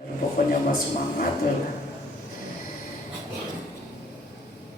Pokoknya mas semangat lah.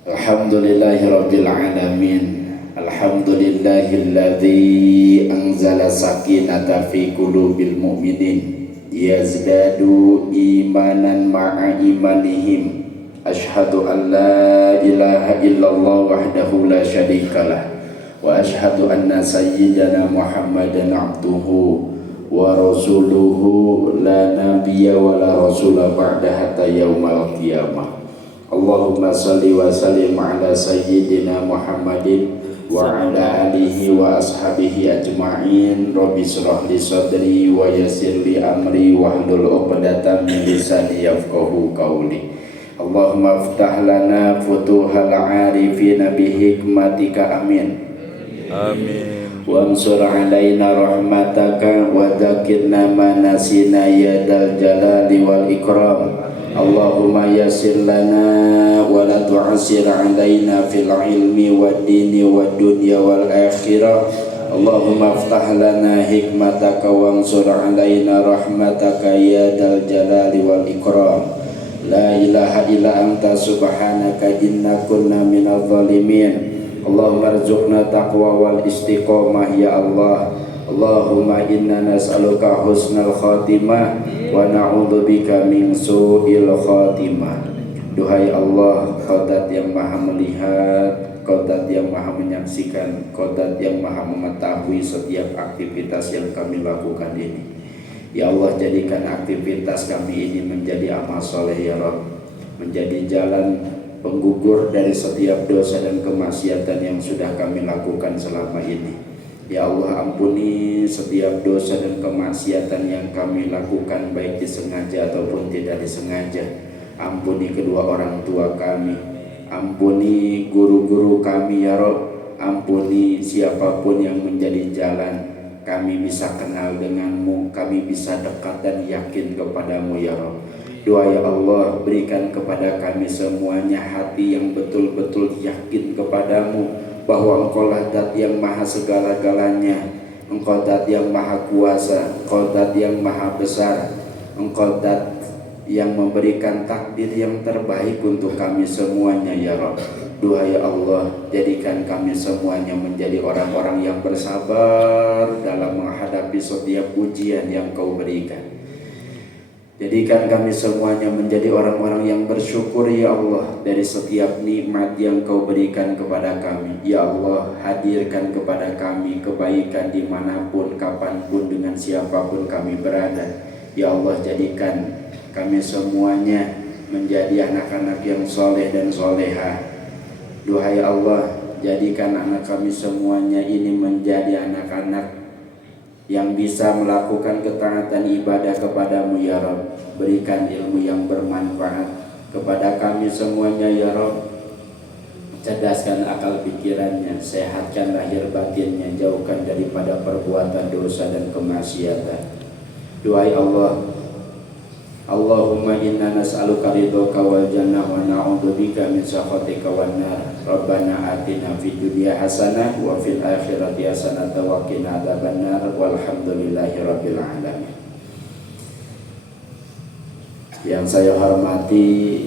Alhamdulillahirabbil alamin. Alhamdulillahilladzi anzala sakinata fi qulubil mu'minin yazdadu imanan ma'a imanihim. Ashhadu an la ilaha illallah wahdahu la syarikalah wa ashhadu anna sayyidana Muhammadan abduhu wa rasuluhu la nabiyya wa la rasula ba'da hatta yaumal qiyamah. Allahumma salli wa sallim ala sayyidina Muhammadin wa ala alihi wa ashabihi ajma'in. Rabbi shrah li sadri wa yassir li amri wahlul 'uqdatam min lisani yafqahu qawli. Allahumma iftah lana futuhal 'arifina bi hikmatika amin. Amin. Wansur alaina rahmataka wa dzakirna ma nasina ya dal jalali wal ikram. Allahumma yassir lana wa la tu'assir alaina fil ilmi wad dini wad dunya wal akhirah. Allahumma iftah lana hikmataka wansur alaina rahmataka ya dal jalali wal ikram. La ilaha illa anta subhanaka inna kunna minadh dhalimin. Allahumma arzuqna taqwa wal istiqomah ya Allah. Allahumma inna nas'aluka husnal khatimah wa na'udzubika min su'il khatimah. Duhai Allah, Qaddat yang maha melihat, Qaddat yang maha menyaksikan, Qaddat yang maha mengetahui setiap aktivitas yang kami lakukan ini. Ya Allah, jadikan aktivitas kami ini menjadi amal soleh ya Rabb, menjadi jalan penggugur dari setiap dosa dan kemaksiatan yang sudah kami lakukan selama ini. Ya Allah, ampuni setiap dosa dan kemaksiatan yang kami lakukan, baik disengaja ataupun tidak disengaja. Ampuni kedua orang tua kami, ampuni guru-guru kami ya Rabb, ampuni siapapun yang menjadi jalan kami bisa kenal denganmu, kami bisa dekat dan yakin kepadamu ya Rabb. Doa ya Allah, berikan kepada kami semuanya hati yang betul-betul yakin kepadamu, bahwa Engkau lah Dat yang maha segala-galanya, Engkau Dat yang maha kuasa, Engkau Dat yang maha besar, Engkau Dat yang memberikan takdir yang terbaik untuk kami semuanya ya Rabb. Doa ya Allah, jadikan kami semuanya menjadi orang-orang yang bersabar dalam menghadapi setiap ujian yang Kau berikan. Jadikan kami semuanya menjadi orang-orang yang bersyukur ya Allah dari setiap nikmat yang Kau berikan kepada kami. Ya Allah, hadirkan kepada kami kebaikan dimanapun, kapanpun, dengan siapapun kami berada. Ya Allah, jadikan kami semuanya menjadi anak-anak yang soleh dan solehah. Duhai Allah, jadikan anak kami semuanya ini menjadi anak-anak yang bisa melakukan ketaatan ibadah kepadamu ya Rabb. Berikan ilmu yang bermanfaat kepada kami semuanya ya Rabb. Cerdaskan akal pikirannya, sehatkan lahir batinnya, jauhkan daripada perbuatan dosa dan kemaksiatan. Duhai Allah, Allahumma inna nas'aluka ridhoka wal jannah wa na'udzubika min sakhatika wan nar. Rabbana atina fid dunya hasanah wa fil akhirati hasanah wa qina adzabannar. Walhamdulillahi rabbil alamin. Yang saya hormati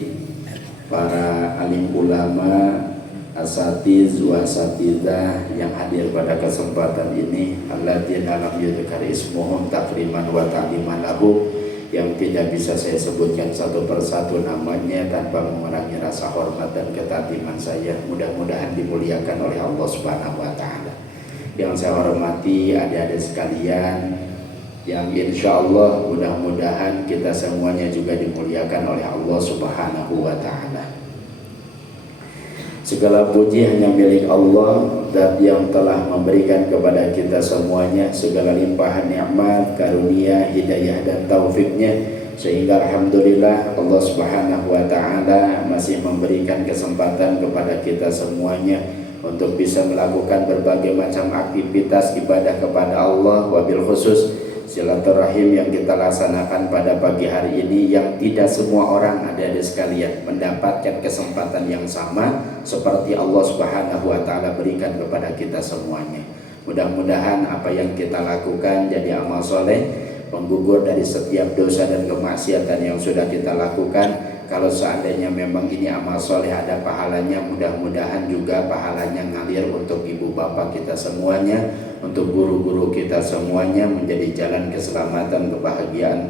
para alim ulama, asatiz wa asatidzah yang hadir pada kesempatan ini, alladzina lam yudhkar ismuhum takriman wa ta'liman lahu, yang tidak bisa saya sebutkan satu persatu namanya tanpa mengurangi rasa hormat dan ketatiman saya. Mudah-mudahan dimuliakan oleh Allah Subhanahu wa Ta'ala. Yang saya hormati adik-adik sekalian, yang insya Allah mudah-mudahan kita semuanya juga dimuliakan oleh Allah Subhanahu wa Ta'ala. Segala puji hanya milik Allah, Zat yang telah memberikan kepada kita semuanya segala limpahan nikmat, karunia, hidayah dan taufiknya, sehingga alhamdulillah Allah Subhanahu wa Ta'ala masih memberikan kesempatan kepada kita semuanya untuk bisa melakukan berbagai macam aktivitas ibadah kepada Allah, wabil khusus silaturahim yang kita laksanakan pada pagi hari ini, yang tidak semua orang adik-adik sekalian mendapatkan kesempatan yang sama seperti Allah Subhanahu wa Ta'ala berikan kepada kita semuanya. Mudah-mudahan apa yang kita lakukan jadi amal soleh, penggugur dari setiap dosa dan kemaksiatan yang sudah kita lakukan. Kalau seandainya memang ini amal soleh ada pahalanya, mudah-mudahan juga pahalanya ngalir untuk ibu bapak kita semuanya, untuk guru-guru kita semuanya, menjadi jalan keselamatan, kebahagiaan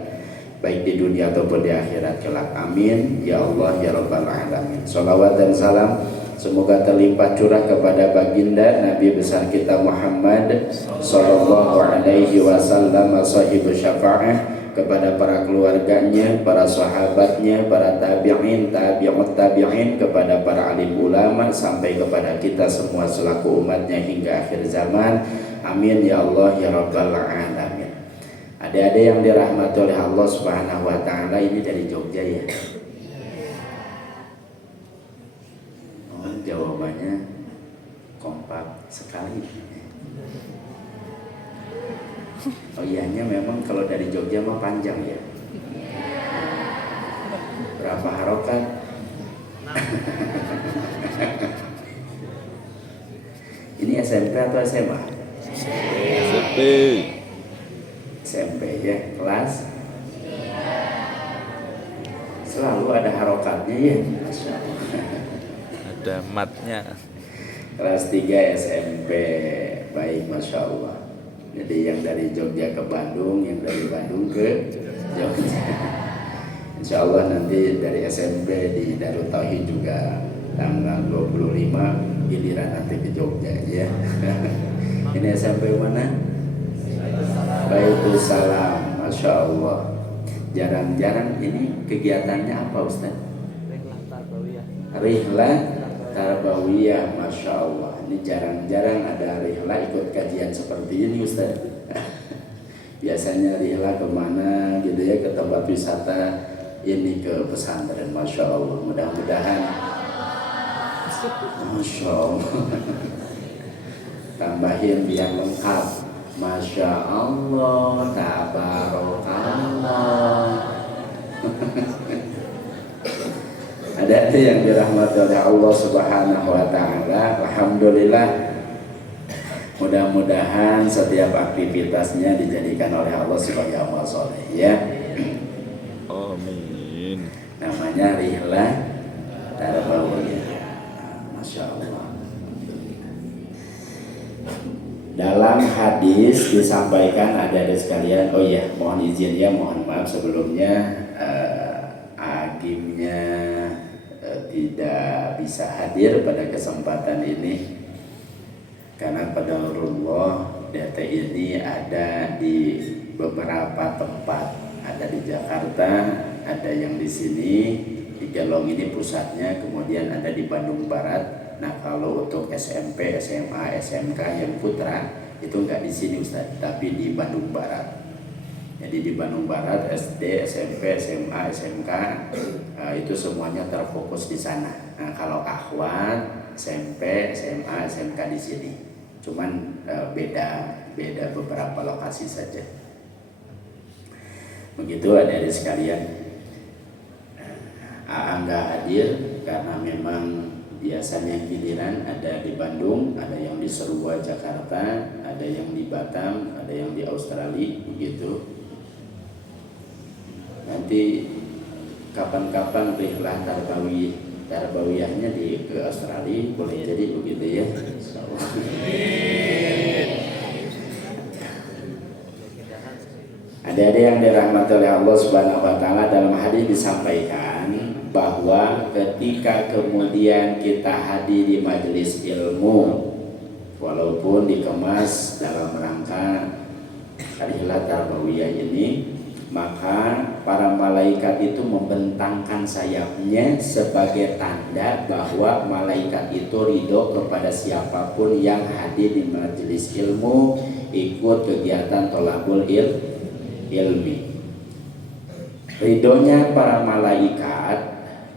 baik di dunia ataupun di akhirat kelak. Amin ya Allah ya Rabbal alamin. Sholawat dan salam semoga terlimpah curah kepada baginda Nabi besar kita Muhammad sallallahu alaihi wasallam, sahibus syafa'ah, kepada para keluarganya, para sahabatnya, para tabi'in, tabi'ut tabi'in, kepada para alim ulama, sampai kepada kita semua selaku umatnya hingga akhir zaman. Amin ya Allah ya Rabbal alamin. Adik-adik yang dirahmati oleh Allah Subhanahu wa taala, ini dari Jogja ya. Oh, jawabannya kompak sekali. Oh iyanya memang kalau dari Jogja mah panjang ya. Berapa harokat? Ini SMP atau SMA? SMP. SMP ya, kelas? Selalu ada harokatnya ya. Ada matnya. Kelas 3 SMP. Baik, Masya Allah. Jadi yang dari Jogja ke Bandung, yang dari Bandung ke Jogja. Insya Allah nanti dari SMP di Darut Tauhid juga tanggal 25 giliran nanti ke Jogja ya. Ini SMP mana? Baitul Salam. Masya Allah. Jarang-jarang ini kegiatannya apa Ustaz? Rihlah Tarbawiyah. Masya Allah. Ini jarang-jarang ada rihlah ikut kajian seperti ini Ustaz. Biasanya rihlah kemana gitu ya, ke tempat wisata, ini ke pesantren. Masya Allah. Mudah-mudahan Masya Allah tambahin biar lengkap. Masya Allah, tabarakallah. Ada yang dirahmati oleh Allah Subhanahu wa taala. Alhamdulillah, mudah-mudahan setiap aktivitasnya dijadikan oleh Allah sebagai amal soleh ya. Amin. Namanya rihlah tarbawiyah. Masya Allah. Dalam hadis disampaikan, ada sekalian. Oh iya, mohon izin ya, mohon maaf sebelumnya, agimnya tidak bisa hadir pada kesempatan ini karena qadarullah data ini ada di beberapa tempat, ada di Jakarta, ada yang di sini di Gelong ini pusatnya, kemudian ada di Bandung Barat. Nah kalau untuk SMP, SMA, SMK yang putra itu nggak di sini Ustaz, tapi di Bandung Barat. Jadi di Bandung Barat SD, SMP, SMA, SMK itu semuanya terfokus di sana. Nah kalau akhwat SMP, SMA, SMK di sini, cuman beda beberapa lokasi saja. Begitu adik-adik sekalian. Nggak hadir karena memang biasanya giliran ada di Bandung, ada yang di Serua Jakarta, ada yang di Batam, ada yang di Australia, begitu. Nanti kapan-kapan rihlah tarbawiyahnya ke Australia, boleh jadi begitu ya. Adik-adik yang dirahmati oleh Allah Subhanahu wa taala, dalam hadis disampaikan bahwa ketika kemudian kita hadir di majelis ilmu, walaupun dikemas dalam rangka rihlah tarbawiyah ini, maka para malaikat itu membentangkan sayapnya sebagai tanda bahwa malaikat itu ridho kepada siapapun yang hadir di majelis ilmu, ikut kegiatan tholabul ilmi. Ridhonya para malaikat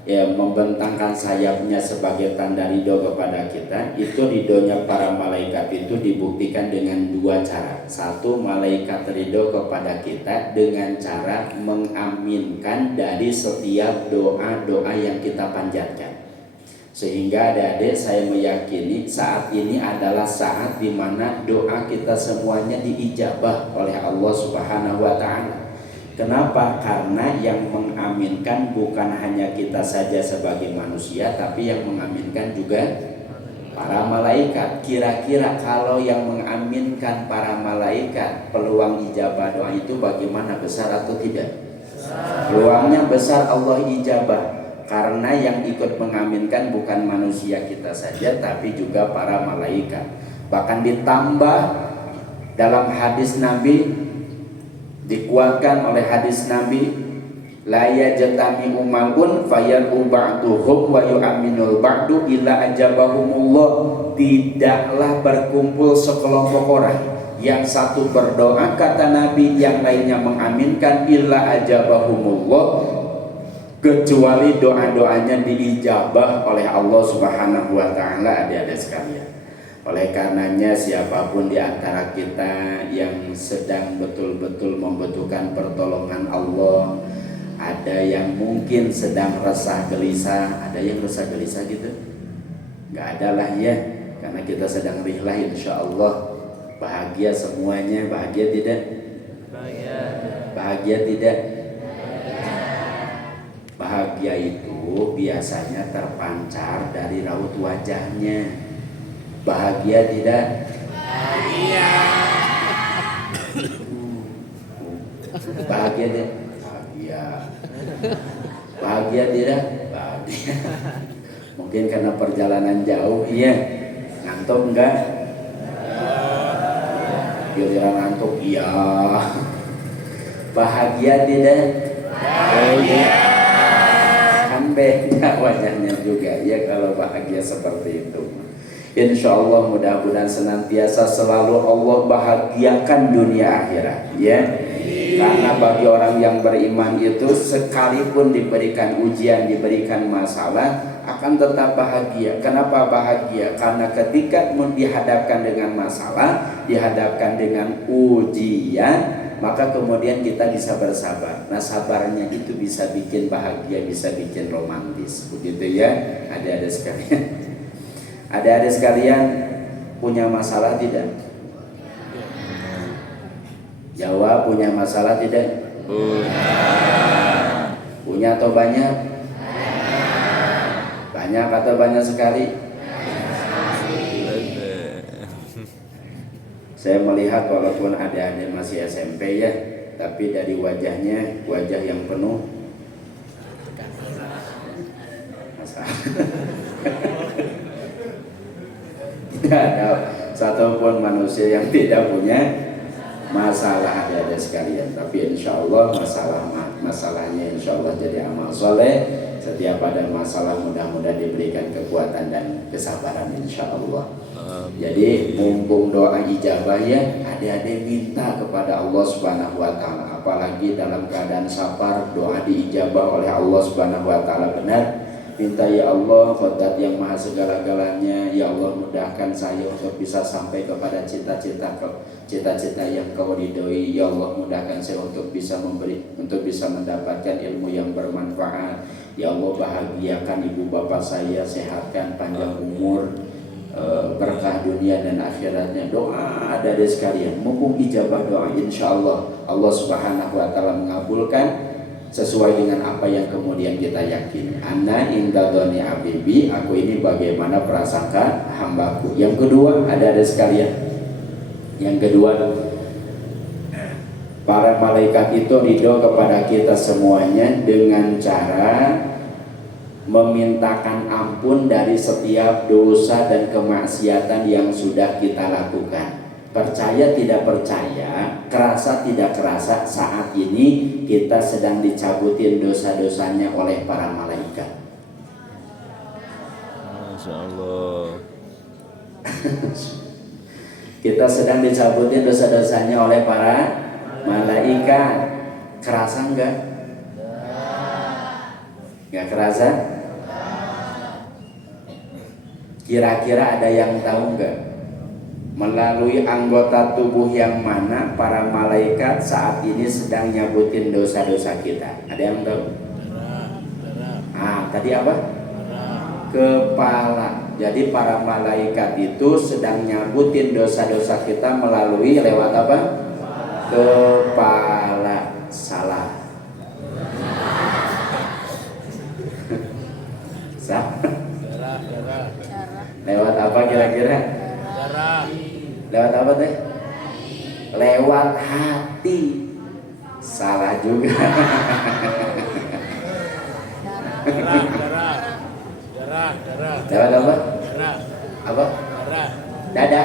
membentangkan sayapnya sebagai tanda ridho kepada kita. Itu ridhonya para malaikat itu dibuktikan dengan dua cara. Satu, malaikat ridho kepada kita dengan cara mengaminkan dari setiap doa-doa yang kita panjatkan. Sehingga adik-adik saya meyakini saat ini adalah saat di mana doa kita semuanya diijabah oleh Allah Subhanahu wa taala. Kenapa? Karena yang mengaminkan bukan hanya kita saja sebagai manusia, tapi yang mengaminkan juga para malaikat. Kira-kira kalau yang mengaminkan para malaikat, peluang ijabah doa itu bagaimana, besar atau tidak? Peluangnya besar Allah ijabah. Karena yang ikut mengaminkan bukan manusia kita saja, tapi juga para malaikat. Bahkan ditambah dalam hadis Nabi, dikuatkan oleh hadis Nabi, la yajtami umalun fayadu ba'duhum wa yu'minul ba'du illa ajabahumullah. Tidaklah berkumpul sekelompok orang, yang satu berdoa kata Nabi, yang lainnya mengaminkan, illa ajabahumullah, kecuali doa-doanya diijabah oleh Allah Subhanahu wa taala. Adik-adik sekalian, oleh karenanya siapapun di antara kita yang sedang betul-betul membutuhkan pertolongan Allah, ada yang mungkin sedang resah gelisah, ada yang resah gelisah gitu, nggak ada lah ya, karena kita sedang rihlah, insya Allah bahagia semuanya. Bahagia tidak? Bahagia tidak? Bahagia itu biasanya terpancar dari raut wajahnya. Bahagia tidak? Bahagia. Bahagia tidak? Bahagia. Bahagia tidak? Bahagia. Mungkin karena perjalanan jauh, iya. Ngantuk enggak? Giliran ngantuk, iya. Bahagia tidak? Bahagia. Beda wajahnya juga ya kalau bahagia seperti itu. Insya Allah mudah-mudahan senantiasa selalu Allah bahagiakan dunia akhirat ya. Karena bagi orang yang beriman itu sekalipun diberikan ujian, diberikan masalah, akan tetap bahagia. Kenapa bahagia? Karena ketika dihadapkan dengan masalah, dihadapkan dengan ujian, maka kemudian kita bisa bersabar. Nah, sabarnya itu bisa bikin bahagia, bisa bikin romantis. Begitu ya, adik-adik sekalian. Adik-adik sekalian, punya masalah tidak? Jawab, punya masalah tidak? Punya atau banyak? Banyak atau banyak sekali? Saya melihat walaupun adik-adik masih SMP ya, tapi dari wajahnya, wajah yang penuh masalah. Tidak ada satupun manusia yang tidak punya masalah, adik-adik sekalian. Tapi insya Allah masalahnya insya Allah jadi amal soleh. Setiap ada masalah mudah-mudahan diberikan kekuatan dan kesabaran insya Allah. Jadi mumpung doa ijabah ya, adik-adik minta kepada Allah Subhanahu wa taala. Apalagi dalam keadaan sabar, doa diijabah oleh Allah Subhanahu wa taala. Benar? Minta ya Allah, Qaddat yang maha segala-galanya, ya Allah mudahkan saya untuk bisa sampai kepada cita-cita yang Kau ridhoi. Ya Allah mudahkan saya untuk bisa mendapatkan ilmu yang bermanfaat. Ya Allah bahagiakan ibu bapak saya, sehatkan panjang umur, berkah dunia dan akhiratnya. Doa ada sekalian, mumpung ijabah doa, insya Allah Allah Subhanahu wa taala mengabulkan sesuai dengan apa yang kemudian kita yakini. Ana inda dhoni abibi, aku ini bagaimana prasangka hambaku. Yang kedua, ada sekalian, yang kedua, para malaikat itu ridho kepada kita semuanya dengan cara memintakan ampun dari setiap dosa dan kemaksiatan yang sudah kita lakukan. Percaya tidak percaya, kerasa tidak kerasa, saat ini kita sedang dicabutin dosa-dosanya oleh para malaikat. Masya Allah. Kita sedang dicabutin dosa-dosanya oleh para malaikat. Kerasa enggak? Enggak kerasa? Kira-kira ada yang tahu enggak? Melalui anggota tubuh yang mana para malaikat saat ini sedang nyabutin dosa-dosa kita? Ada yang tahu? Tadi apa? kepala. Jadi para malaikat itu sedang nyabutin dosa-dosa kita melalui lewat apa? Kepala. Salah. Lewat apa kira-kira? Lewat apa teh? Lewat hati. Salah juga. Lewat apa? Apa? Dada.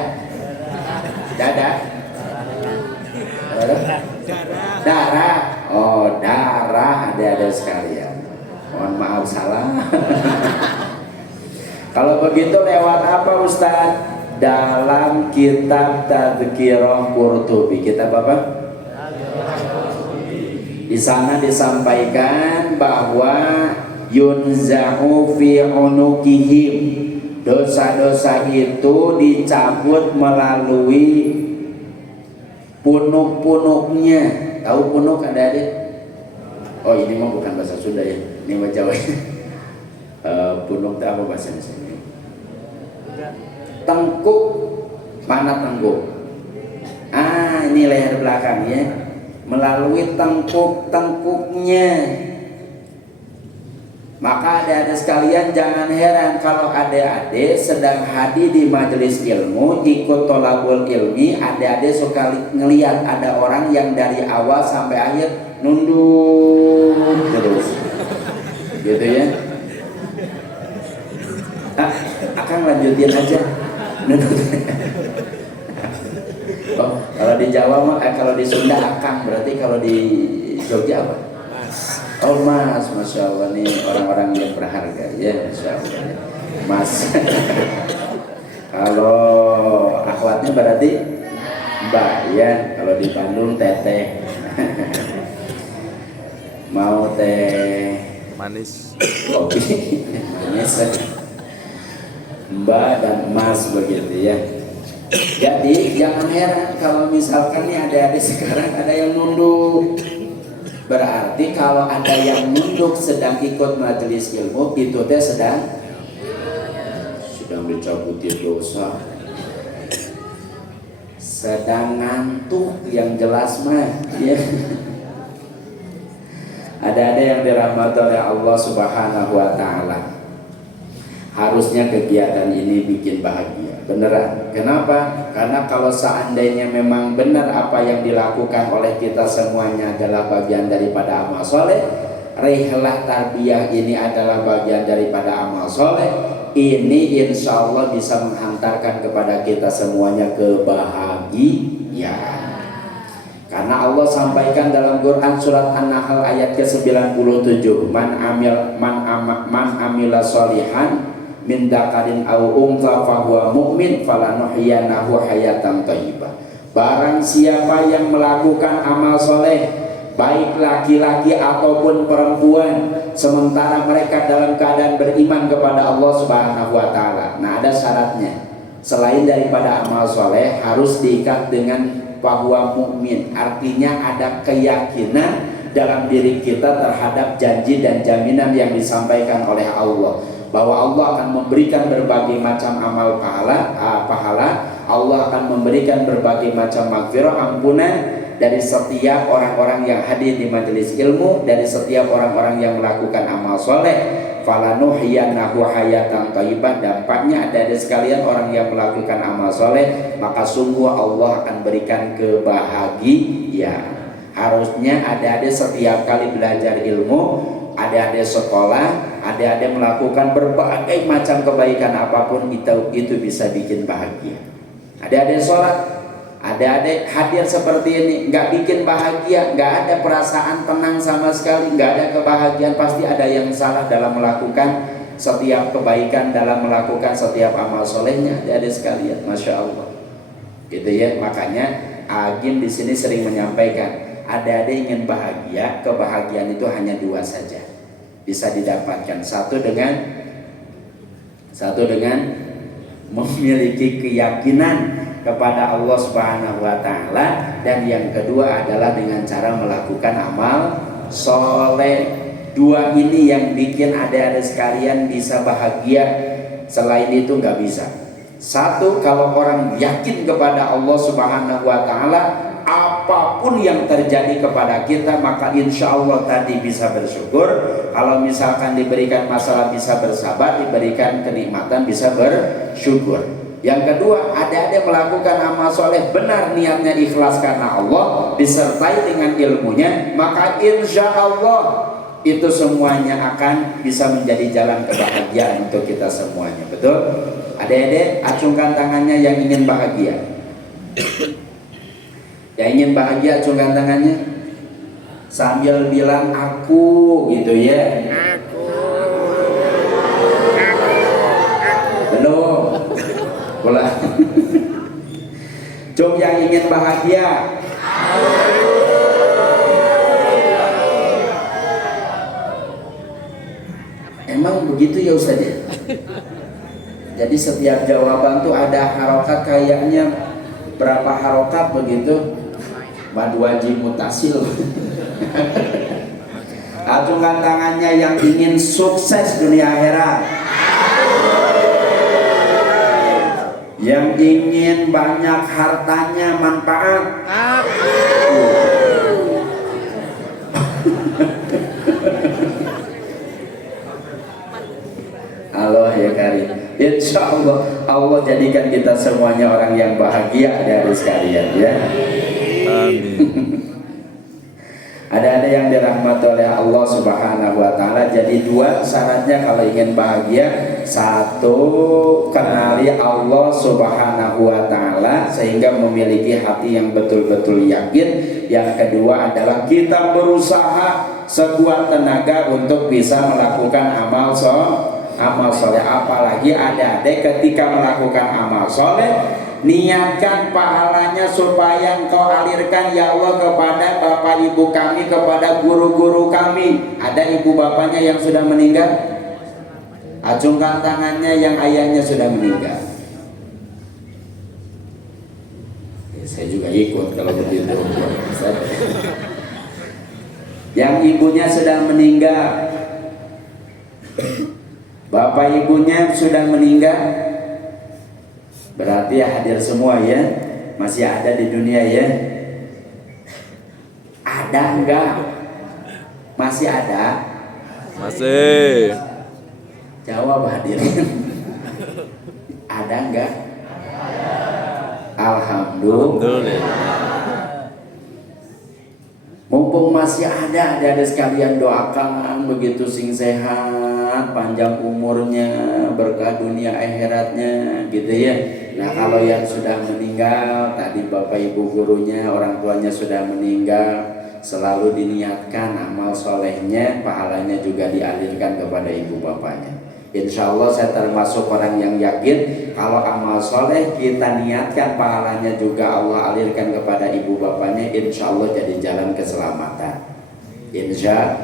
Dada. Darah. Oh, darah ada sekalian. Mohon maaf salah. Kalau begitu lewat apa Ustaz? Dalam kitab Tadhkirah Qurtubi. Kitab apa? Di sana disampaikan bahwa yunzahu fi unukihim, dosa-dosa itu dicabut melalui punuk-punuknya. Tahu punuk adik-adik? Oh, ini mah bukan bahasa Sunda ya, ini mah Jawa. Punuk itu apa bahasa Indonesia? Tengkuk. Mana tengkuk? Ini leher belakang ya. Melalui tengkuk-tengkuknya. Maka adik-adik sekalian jangan heran kalau adik-adik sedang hadir di majelis ilmu, ikut tolabul ilmi, adik-adik suka ngelihat ada orang yang dari awal sampai akhir nunduk terus. Gitu ya. Akan lanjutin aja. Oh, kalau di Jawa mah, kalau di Sunda akang, berarti kalau di Jogja apa? Oh mas, masya Allah nih orang-orang yang berharga ya, masya Allah mas. Kalau akhwatnya berarti mbak ya, kalau di Bandung teteh. Mau teh manis, kopi manis, mbak dan mas begitu ya. Jadi jangan heran kalau misalkan nih adik-adik sekarang ada yang nunduk. Berarti kalau ada yang nunduk sedang ikut majelis ilmu, itu teh sedang dicabutin dosa, sedang ngantuk yang jelas mah ya. Ada yang dirahmati oleh Allah Subhanahu wa taala. Harusnya kegiatan ini bikin bahagia, beneran. Kenapa? Karena kalau seandainya memang benar apa yang dilakukan oleh kita semuanya adalah bagian daripada amal soleh, rihlah tarbiyah ini adalah bagian daripada amal soleh, ini insya Allah bisa menghantarkan kepada kita semuanya kebahagiaan. Karena Allah sampaikan dalam Quran surat An-Nahl ayat ke-97, man amila sholihan min dzakarin aw untha fahuwa mu'min falanuhyiyanahu hayatan thayyibah. Barang siapa yang melakukan amal soleh, baik laki-laki ataupun perempuan, sementara mereka dalam keadaan beriman kepada Allah Subhanahu wa taala. Nah, ada syaratnya. Selain daripada amal soleh harus diikat dengan bahwa mukmin, artinya ada keyakinan dalam diri kita terhadap janji dan jaminan yang disampaikan oleh Allah, bahwa Allah akan memberikan berbagai macam amal pahala, Allah akan memberikan berbagai macam maghfirah, ampunan dari setiap orang-orang yang hadir di majelis ilmu, dari setiap orang-orang yang melakukan amal soleh. Falanuhyiyanahu hayatan thayyibah, dampaknya ada sekalian orang yang melakukan amal soleh, maka sungguh Allah akan berikan kebahagiaan. Harusnya adik-adik setiap kali belajar ilmu, adik-adik sekolah, adik-adik melakukan berbagai macam kebaikan apapun, itu bisa bikin bahagia. Adik-adik sholat, adik-adik hadir seperti ini, nggak bikin bahagia, nggak ada perasaan tenang sama sekali, nggak ada kebahagiaan, pasti ada yang salah dalam melakukan setiap kebaikan, dalam melakukan setiap amal solehnya. Adik-adik sekalian, masya Allah, gitu ya. Makanya Agim di sini sering menyampaikan, adik-adik ingin bahagia, kebahagiaan itu hanya dua saja bisa didapatkan. Satu dengan memiliki keyakinan kepada Allah Subhanahu wa taala, dan yang kedua adalah dengan cara melakukan amal soleh. Dua ini yang bikin adik-adik sekalian bisa bahagia. Selain itu nggak bisa. Satu, kalau orang yakin kepada Allah Subhanahu wa Ta'ala, apapun yang terjadi kepada kita, maka insya Allah tadi bisa bersyukur. Kalau misalkan diberikan masalah bisa bersabar, diberikan kenikmatan bisa bersyukur. Yang kedua, ada melakukan amal soleh benar, niatnya ikhlas karena Allah, disertai dengan ilmunya, maka insya Allah itu semuanya akan bisa menjadi jalan kebahagiaan untuk kita semuanya. Betul? Adik-adik, acungkan tangannya yang ingin bahagia. Yang ingin bahagia, acungkan tangannya sambil bilang aku, gitu ya. Aku. Belum. Ulang. Cung yang ingin bahagia. Emang begitu ya Ustaz ya? Jadi setiap jawaban tuh ada harokat, kayaknya berapa harokat begitu? Madu wajib mutasil. Acungkan tangannya yang ingin sukses dunia akhirat, yang ingin banyak hartanya, manfaat. Allah ya karim. Insya Allah Allah jadikan kita semuanya orang yang bahagia dari sekalian ya. Amin. Ada yang dirahmati oleh Allah Subhanahu wa Ta'ala. Jadi dua syaratnya kalau ingin bahagia. Satu, kenali Allah Subhanahu wa Ta'ala sehingga memiliki hati yang betul-betul yakin. Yang kedua adalah kita berusaha sekuat tenaga untuk bisa melakukan amal soleh. Apalagi adik-adik ketika melakukan amal soleh, niatkan pahalanya supaya engkau alirkan ya Allah kepada bapak ibu kami, kepada guru-guru kami. Ada ibu bapaknya yang sudah meninggal? Acungkan tangannya yang ayahnya sudah meninggal. Saya juga ikut kalau begitu. Yang ibunya sudah meninggal, bapak ibunya sudah meninggal, berarti hadir semua ya, masih ada di dunia ya. Ada enggak? Masih ada? Masih. Jawab hadirin. Ada enggak? Alhamdulillah. Mumpung masih ada sekalian doakan begitu sing sehat, panjang umurnya, berkah dunia akhiratnya gitu ya. Nah kalau yang sudah meninggal, tadi bapak ibu gurunya, orang tuanya sudah meninggal, selalu diniatkan amal solehnya, pahalanya juga dialirkan kepada ibu bapaknya. Insya Allah saya termasuk orang yang yakin kalau amal soleh kita niatkan, pahalanya juga Allah alirkan kepada ibu bapaknya. Insya Allah jadi jalan keselamatan. Insya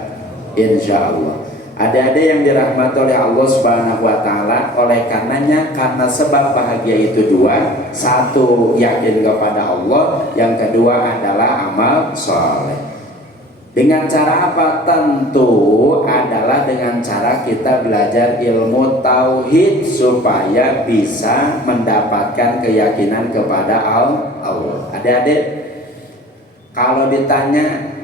Allah. Ada yang dirahmati oleh Allah Subhanahu wa Ta'ala. Oleh karenanya, karena sebab bahagia itu dua. Satu, yakin kepada Allah. Yang kedua adalah amal soleh. Dengan cara apa? Tentu adalah dengan cara kita belajar ilmu tauhid supaya bisa mendapatkan keyakinan kepada Allah. Adik-adik, kalau ditanya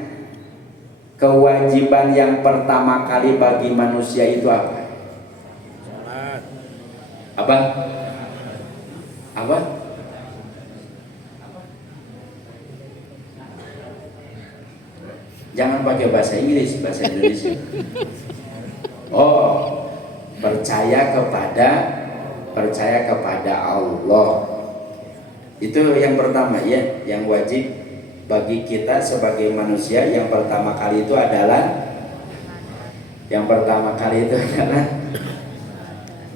kewajiban yang pertama kali bagi manusia itu apa? Apa? Jangan pakai bahasa Inggris, bahasa Indonesia. Oh, percaya kepada Allah. Itu yang pertama ya, yang wajib bagi kita sebagai manusia. Yang pertama kali itu adalah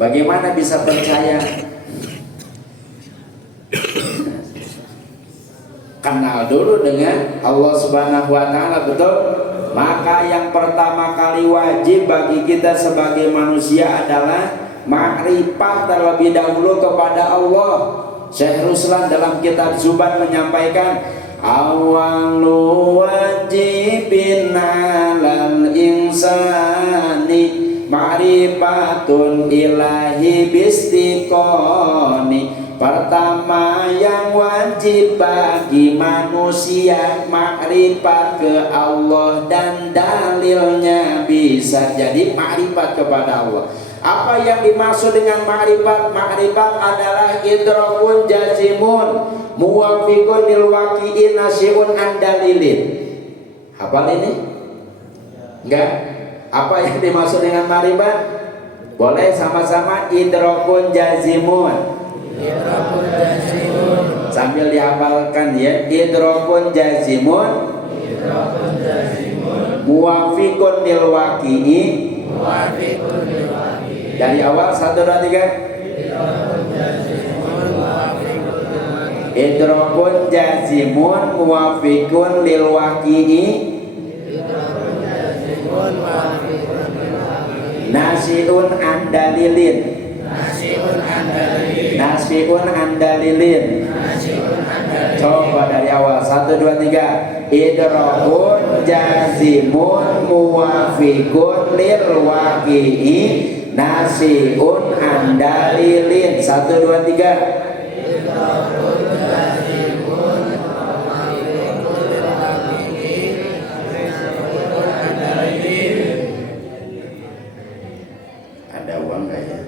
bagaimana bisa percaya? Kenal dulu dengan Allah Subhanahu wa Ta'ala, betul? Maka yang pertama kali wajib bagi kita sebagai manusia adalah makrifat terlebih dahulu kepada Allah. Syekh Ruslan dalam kitab Zuban menyampaikan, Awalu wajibin alal insani ma'rifatun ilahi bistiqoni. Pertama yang wajib bagi manusia makrifat ke Allah dan dalilnya bisa jadi makrifat kepada Allah. Apa yang dimaksud dengan makrifat? Makrifat adalah idrakun jazimun muwafiqun lil waqi'in nasyun an dalilin. Hafal ini? Enggak? Apa yang dimaksud dengan makrifat? Boleh sama-sama idrakun jazimun. Sambil dihafalkan ya, idrakun jazimun muwafiqun lil waqi'i. Dari awal 1 2 3. Idrakun jazimun muwafiqun lil waqi'i nasiun andalilin. Nasiun andalilin. Coba dari awal 1 2 3. Idrakun jazimun muwafiqun lil waqi'i nasiun andalilin. 1 2 3. Ada uang nggak ya?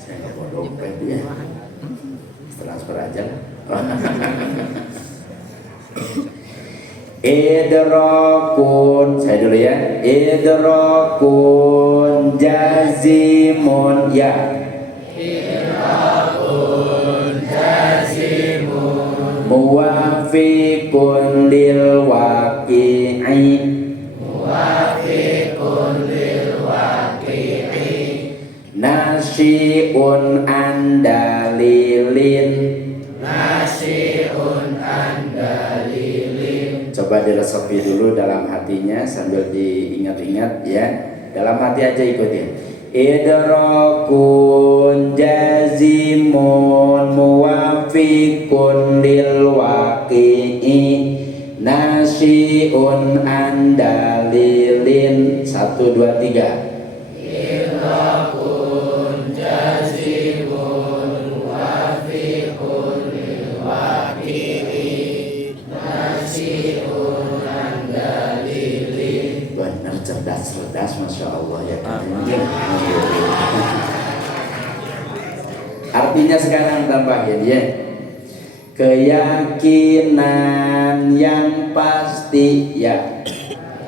Saya nggak mau dompet ya. Transfer aja. Idrakun, saya dulu ya. Idrakun jazimun ya. Idrakun jazimun muwafiqun lil waqi'i. Muwafiqun lil waqi'i nasiun andalilin. Nasiun andalilin. Coba diresapi dulu dalam hatinya sambil diingat-ingat ya. Dalam hati aja ikutin. Idrakun jazimun muwafiqun lil waqi'i nasiun andalilin. 1 2 3. Idrakun jazimun muwafiqun lil waqi'i nasiun andalilin. Benar cerdas, Masya Allah ya. Artinya sekarang tambahin ya. Keyakinan yang pasti ya.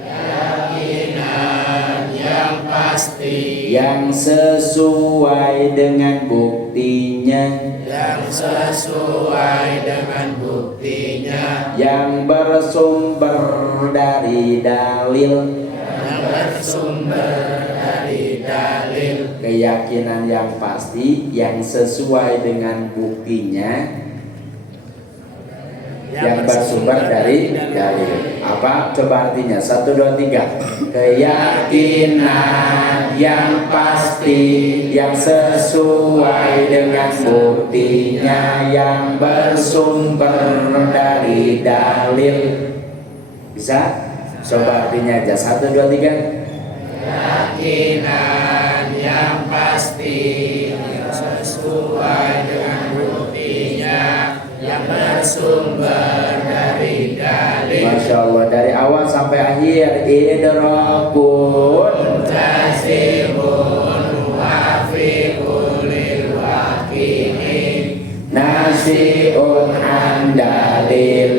Keyakinan yang pasti yang sesuai dengan buktinya. Yang sesuai dengan buktinya. Yang bersumber dari dalil. Yang bersumber dari dalil. Keyakinan yang pasti yang sesuai dengan buktinya yang bersumber dari dalil. Apa? Coba artinya 1 2 3. Keyakinan yang pasti yang sesuai dengan buktinya yang bersumber dari dalil. Bisa? Coba artinya aja 1 2 3. Keyakinan yang pasti yang sesuai dengan buktinya yang bersumber dari dalil. Masya Allah, dari awal sampai akhir. Idrakun jazimun muwafiqun lil waqi'i nasiun andalilin.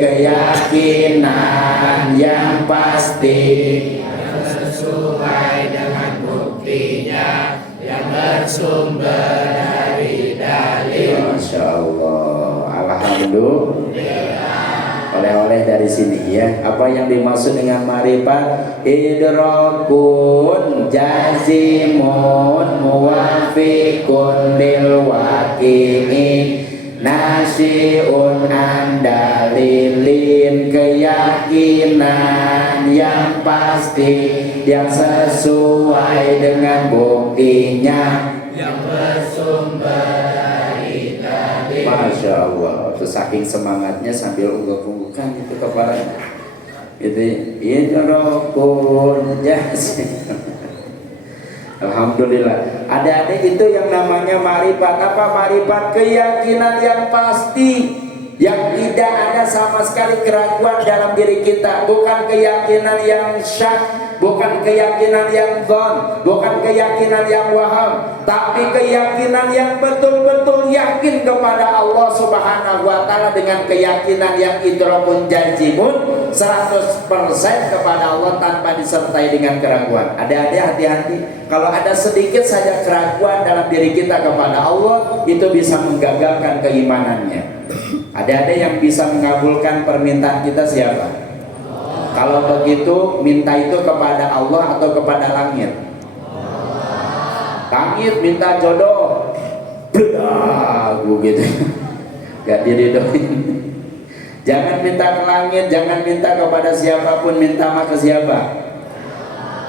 Keyakinan yang pasti yang sesuai dengan buktinya yang bersumber dari dalil. Masya Allah, alhamdulillah. Oleh-oleh dari sini ya. Apa yang dimaksud dengan ma'rifat? Idrakun jazimun muwafiqun lil waqi'i nasiun andalilin. Keyakinan yang pasti yang sesuai dengan buktinya yang bersumber dari dalil. Masya Allah. Terus saking semangatnya sambil ungguk-unggukan itu kepalanya. Itu idrokun jasim. Alhamdulillah. Adik-adik itu yang namanya marifat. Apa marifat? Keyakinan yang pasti, yang tidak ada sama sekali keraguan dalam diri kita. Bukan keyakinan yang syak, bukan keyakinan yang dhon, bukan keyakinan yang waham, tapi keyakinan yang betul-betul yakin kepada Allah Subhanahu wa Ta'ala dengan keyakinan yang idrakun jazimun 100% kepada Allah tanpa disertai dengan keraguan. Adik-adik hati-hati, kalau ada sedikit saja keraguan dalam diri kita kepada Allah, itu bisa menggagalkan keimanannya. Adik-adik yang bisa mengabulkan permintaan kita siapa? Kalau begitu minta itu kepada Allah atau kepada langit? Langit minta jodoh, aku gitu, gak diridoin. Jangan minta ke langit, jangan minta kepada siapapun, minta mah ke siapa?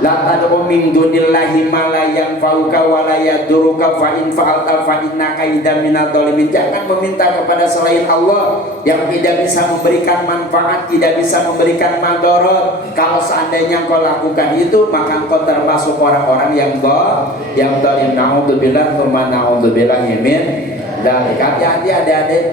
La tad'u min dunillahi ma la yanfa'uka wa la yadurruka fa in fa'alta fa innaka idzan minadh dhalimin. Jangan meminta kepada selain Allah yang tidak bisa memberikan manfaat, tidak bisa memberikan madarat. Kalau seandainya kau lakukan itu, maka kau termasuk orang-orang yang zalim. Naudzubillah tsumma naudzubillah min dzalik. Hati-hati adik-adik.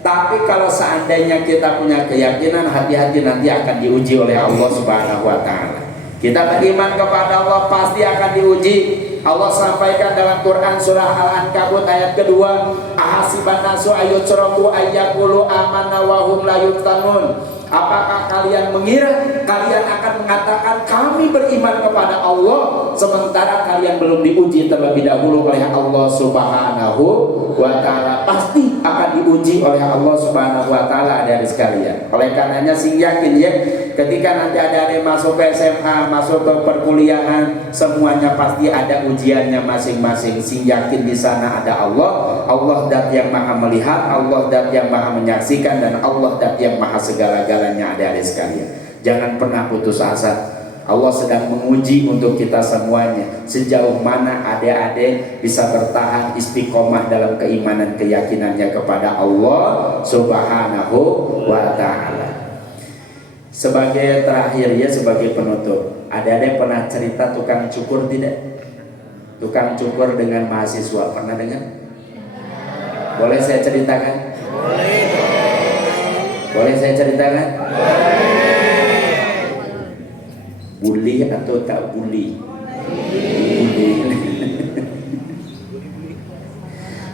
Tapi kalau seandainya kita punya keyakinan, hati-hati nanti akan diuji oleh Allah Subhanahu wa Ta'ala. Kita beriman kepada Allah pasti akan diuji. Allah sampaikan dalam Quran surah Al-Ankabut ayat kedua, ahasiban nasu ayyutraku ayyaqulu amanna wa hum la yuftanun. Apakah kalian mengira kalian akan mengatakan kami beriman kepada Allah sementara kalian belum diuji terlebih dahulu oleh Allah Subhanahu wa Ta'ala? Pasti akan diuji oleh Allah Subhanahu wa Ta'ala, adik-adik sekalian. Oleh karenanya sing yakin ya, ketika nanti adik-adik masuk ke SMA, masuk ke perkuliahan, semuanya pasti ada ujiannya masing-masing. Sing yakin di sana ada Allah, Allah dat yang maha melihat, Allah dat yang maha menyaksikan, dan Allah dat yang maha segala-galanya, adik-adik sekalian. Jangan pernah putus asa. Allah sedang menguji untuk kita semuanya, sejauh mana adik-adik bisa bertahan istiqomah dalam keimanan keyakinannya kepada Allah Subhanahu wa Ta'ala. Sebagai terakhir ya, sebagai penutup, adik-adik pernah cerita tukang cukur tidak? Tukang cukur dengan mahasiswa, pernah dengar? Boleh saya ceritakan? Boleh saya ceritakan? Bully atau tak bully? Bully.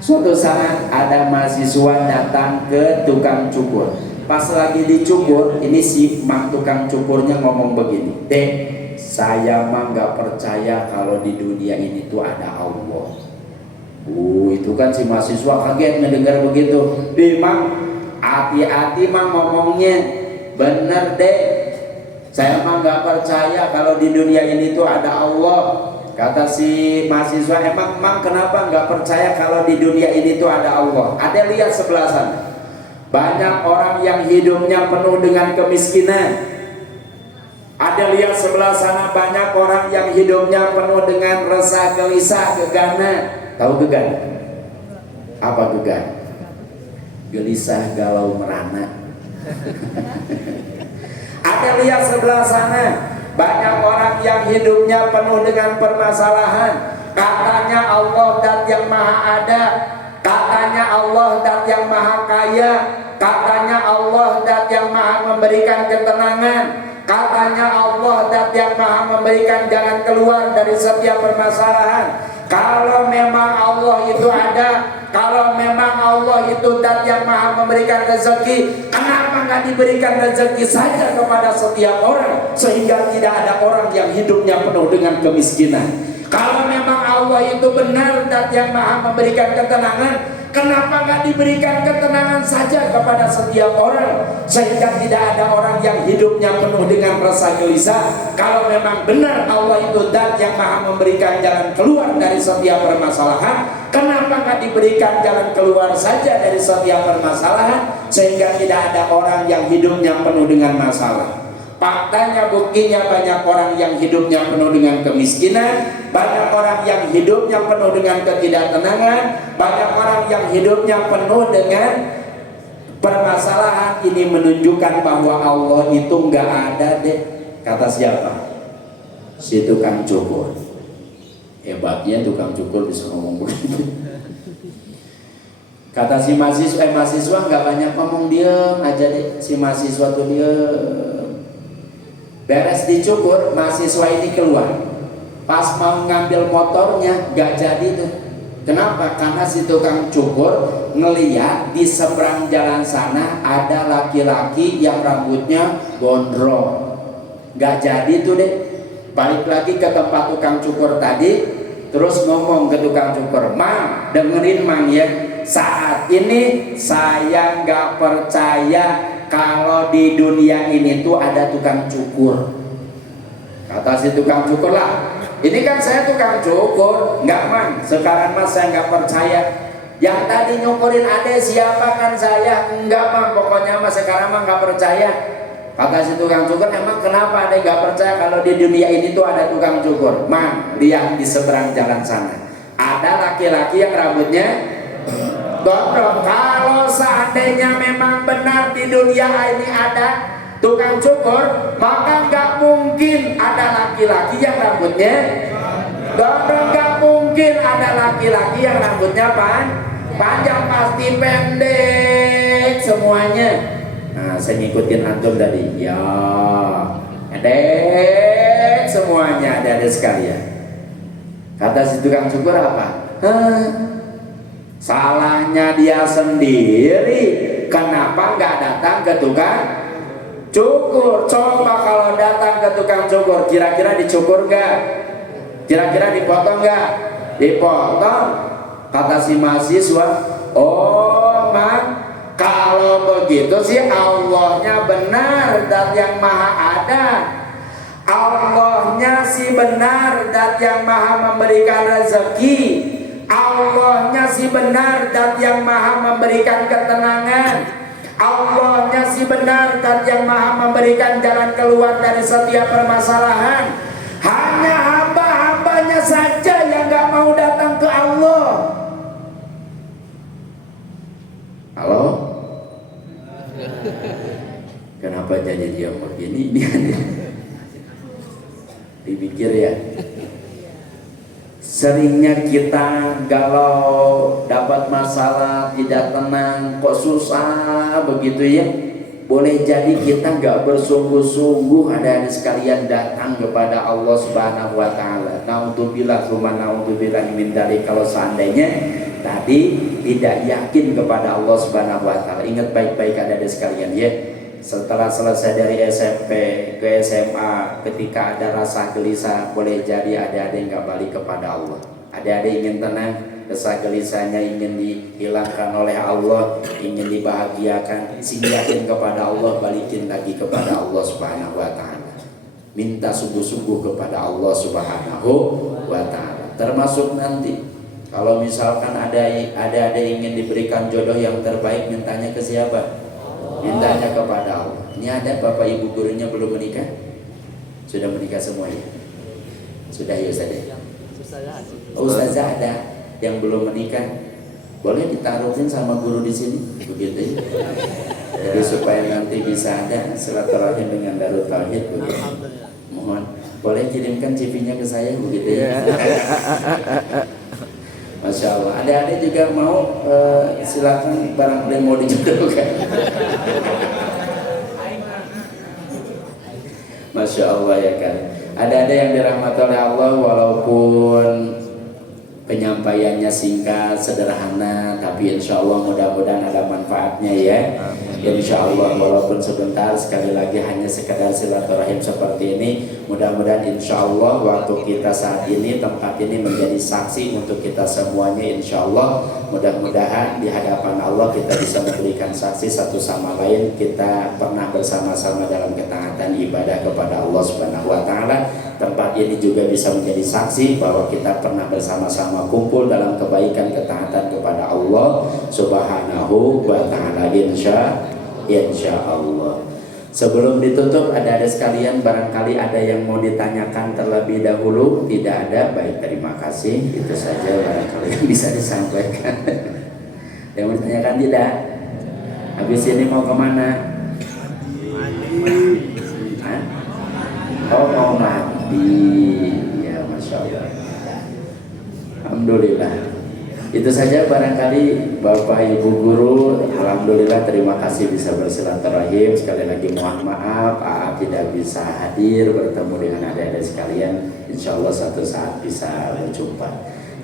Suatu saat ada mahasiswa datang ke tukang cukur. Pas lagi dicukur, ini si mang tukang cukurnya ngomong begini, "Dek, saya mah nggak percaya kalau di dunia ini tuh ada Allah." Itu kan si mahasiswa kaget mendengar begitu. Mang, hati-hati mang ngomongnya, bener deh. Saya mah nggak percaya kalau di dunia ini tuh ada Allah. Kata si mahasiswa, emang mang kenapa nggak percaya kalau di dunia ini tuh ada Allah? Ada lihat sebelah sana, banyak orang yang hidupnya penuh dengan kemiskinan. Ada lihat sebelah sana, banyak orang yang hidupnya penuh dengan resah, gelisah, gegana. Tahu gegana? Apa gegana? Gelisah, galau, merana. Ada lihat sebelah sana, banyak orang yang hidupnya penuh dengan permasalahan. Katanya Allah dat yang maha ada, katanya Allah dat yang maha kaya, katanya Allah dat yang maha memberikan ketenangan, katanya Allah dat yang maha memberikan jalan keluar dari setiap permasalahan. Kalau memang Allah itu ada, kalau memang Allah itu dat yang maha memberikan rezeki, kenapa nggak diberikan rezeki saja kepada setiap orang sehingga tidak ada orang yang hidupnya penuh dengan kemiskinan? Kalau memang Allah itu benar dat yang maha memberikan ketenangan, kenapa nggak diberikan ketenangan saja kepada setiap orang sehingga tidak ada orang yang hidupnya penuh dengan rasa gelisah? Kalau memang benar Allah itu dat yang maha memberikan jalan keluar dari setiap permasalahan, kenapa nggak diberikan jalan keluar saja dari setiap permasalahan sehingga tidak ada orang yang hidupnya penuh dengan masalah? Faktanya, buktinya banyak orang yang hidupnya penuh dengan kemiskinan, banyak orang yang hidupnya penuh dengan ketidaktenangan, banyak orang yang hidupnya penuh dengan permasalahan. Ini menunjukkan bahwa Allah itu nggak ada deh. Kata siapa? Si tukang cukur. Hebatnya tukang cukur bisa ngomong begitu. Kata si mahasiswa nggak banyak ngomong, diem aja deh. Si mahasiswa tuh diem. Beres dicukur, mahasiswa ini keluar. Pas mau ngambil motornya gak jadi tuh. Kenapa? Karena si tukang cukur ngeliat di seberang jalan sana ada laki-laki yang rambutnya gondrong. Gak jadi tuh deh. Balik lagi ke tempat tukang cukur tadi, terus ngomong ke tukang cukur, "Mang, dengerin Mang ya, saat ini saya gak percaya kalau di dunia ini tuh ada tukang cukur." Kata si tukang cukur, "Lah, ini kan saya tukang cukur." "Enggak Mang, sekarang Mas saya nggak percaya. Yang tadi nyukurin adek siapa, kan saya." "Enggak Mang, pokoknya Mas sekarang Mang nggak percaya." Kata si tukang cukur, "Emang kenapa adek nggak percaya kalau di dunia ini tuh ada tukang cukur?" "Mang, lihat di seberang jalan sana ada laki-laki yang rambutnya gondrong. Kalau seandainya memang benar di dunia ini ada tukang cukur, maka nggak mungkin ada laki-laki yang rambutnya gondrong. Nggak mungkin ada laki-laki yang rambutnya panjang, pasti pendek semuanya." Nah, saya ngikutin antum tadi. Ya, pendek semuanya ada sekalian. Kata si tukang cukur apa? Salahnya dia sendiri. Kenapa nggak datang ke tukang cukur? Coba kalau datang ke tukang cukur, kira-kira dicukur nggak? Kira-kira dipotong nggak? Dipotong. Kata si mahasiswa, "Oh Mang, kalau begitu sih Allahnya benar dan yang maha ada. Allahnya sih benar dan yang maha memberikan rezeki. Allahnya sih benar dan yang maha memberikan ketenangan. Allahnya sih benar dan yang maha memberikan jalan keluar dari setiap permasalahan. Hanya hamba-hambanya saja yang gak mau datang ke Allah." Halo? Kenapa jadi dia begini? Dipikir ya. Seringnya kita galau, dapat masalah, tidak tenang, kok susah begitu ya. Boleh jadi kita nggak bersungguh-sungguh ada sekalian datang kepada Allah Subhanahu wa Ta'ala. Naudzubillah tsumma naudzubillah min dzalik. Kalau seandainya tadi tidak yakin kepada Allah Subhanahu wa Ta'ala, ingat baik-baik ada sekalian ya. Setelah selesai dari SMP ke SMA, ketika ada rasa gelisah, boleh jadi ada yang nggak balik kepada Allah. Ada ingin tenang, rasa gelisahnya ingin dihilangkan oleh Allah, ingin dibahagiakan, yakin kepada Allah, balikin lagi kepada Allah Subhanahu wa Ta'ala. Minta sungguh-sungguh kepada Allah Subhanahu wa Ta'ala. Termasuk nanti kalau misalkan ada ingin diberikan jodoh yang terbaik, mintanya ke siapa? Mintanya kepada Allah. Ini ada bapak ibu gurunya belum menikah? Sudah menikah semuanya? Sudah ya Ustaz? Ustazah ada yang belum menikah? Boleh ditaruhin sama guru di sini, begitu ya. Jadi supaya nanti bisa ada silaturahim dengan Darut Tauhid, begitu. Mohon boleh kirimkan CV-nya ke saya, begitu ya. Masya Allah. Adik-adik juga mau silakan barangkali mau dijodohkan. Masya Allah ya kan. Ada yang dirahmati oleh Allah, walaupun penyampaiannya singkat, sederhana, tapi insya Allah mudah-mudahan ada manfaatnya ya. Insya Allah walaupun sebentar, sekali lagi hanya sekedar silaturahim seperti ini. Mudah-mudahan insya Allah waktu kita saat ini, tempat ini menjadi saksi untuk kita semuanya. Insya Allah mudah-mudahan di hadapan Allah kita bisa memberikan saksi satu sama lain. Kita pernah bersama-sama dalam ketaatan ibadah kepada Allah Subhanahu wa Ta'ala. Tempat ini juga bisa menjadi saksi bahwa kita pernah bersama-sama kumpul dalam kebaikan ketaatan kepada Allah Subhanahu wa Ta'ala. Insya Allah. Sebelum ditutup, ada sekalian, barangkali ada yang mau ditanyakan terlebih dahulu. Tidak ada, baik, terima kasih. Itu saja barangkali yang bisa disampaikan. Yang mau ditanyakan tidak? Habis ini mau kemana? Hah? Oh, mau mandi. Ya, Masya Allah. Alhamdulillah. Itu saja barangkali Bapak Ibu Guru. Alhamdulillah, terima kasih bisa bersilaturahim. Sekali lagi mohon maaf AA tidak bisa hadir bertemu dengan adik-adik sekalian. Insya Allah suatu saat bisa berjumpa.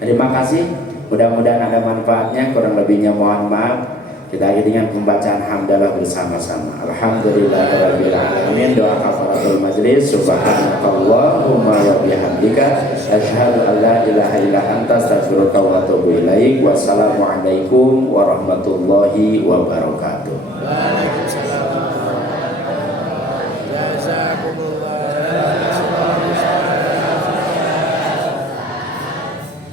Terima kasih, mudah-mudahan ada manfaatnya. Kurang lebihnya mohon maaf. Kita akhiri dengan pembacaan hamdalah bersama-sama. Alhamdulillahirabbil alamin. Doa kafaratul majlis. Subhanakallahumma wa bihamdika asyhadu an la ilaha illa anta astaghfiruka wa atubu ilaik. Wassalamualaikum warahmatullahi wabarakatuh.